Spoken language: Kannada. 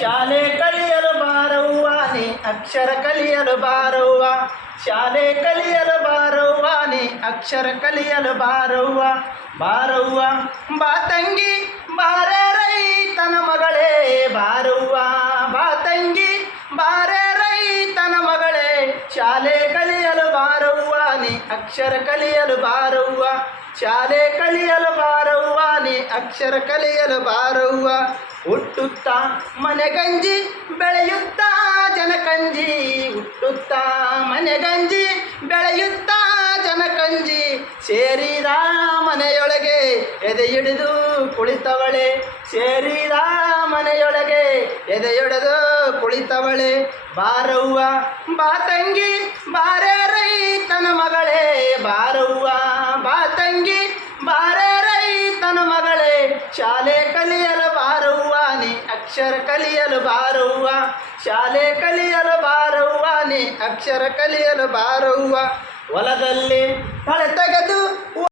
ಶಾಲೆ ಕಲಿಯಲು ಬಾರವ್ವ, ನೀ ಅಕ್ಷರ ಕಲಿಯಲು ಬಾರವ್ವ. ಶಾಲೆ ಕಲಿಯಲು ಬಾರವ್ವ, ನೀ ಅಕ್ಷರ ಕಲಿಯಲು ಬಾರವ್ವ. ಬಾರವ್ವ, ಬಾ ತಂಗಿ, ಬಾರೆ ರೈತನ ಮಗಳೇ, ಬಾರವ್ವ. ಬಾ ತಂಗಿ, ಬಾರೆ ರೈತನ ಮಗಳೇ, ಶಾಲೆ ಕಲಿಯಲು ಬಾರವ್ವ, ನೀ ಅಕ್ಷರ ಕಲಿಯಲು ಬಾರವ್ವ. ಶಾಲೆ ಕಲಿಯಲು ನೀ ಅಕ್ಷರ ಕಲಿಯಲು ಬಾರವ್ವ. ಹುಟ್ಟುತ್ತಾ ಮನೆಗಂಜಿ ಬೆಳೆಯುತ್ತಾ ಜನಕಂಜಿ ಹುಟ್ಟುತ್ತಾ ಮನೆಗಂಜಿ ಬೆಳೆಯುತ್ತಾ ಜನಕಂಜಿ ಸೇರಿದ ಮನೆಯೊಳಗೆ, ಎದೆಯಿಡಿದು ಕುಳಿತವಳೆ. ಸೇರಿದ ಮನೆಯೊಳಗೆ, ಎದೆಯೊಡೆದು ಕುಳಿತವಳೆ. ಬಾರವ್ವ, ಬಾ ತಂಗಿ, ಬಾರೆ ರೈತನ ಮಗಳೇ. ಶಾಲೆ ಕಲಿಯಲು ಬಾರವ್ವ, ನೀ ಅಕ್ಷರ ಕಲಿಯಲು ಬಾರವ್ವ. ಶಾಲೆ ಕಲಿಯಲು ಬಾರವ್ವ, ನೀ ಅಕ್ಷರ ಕಲಿಯಲು ಬಾರವ್ವ. ಹೊಲದಲ್ಲಿ ಕಳೆ ತೆಗೆದು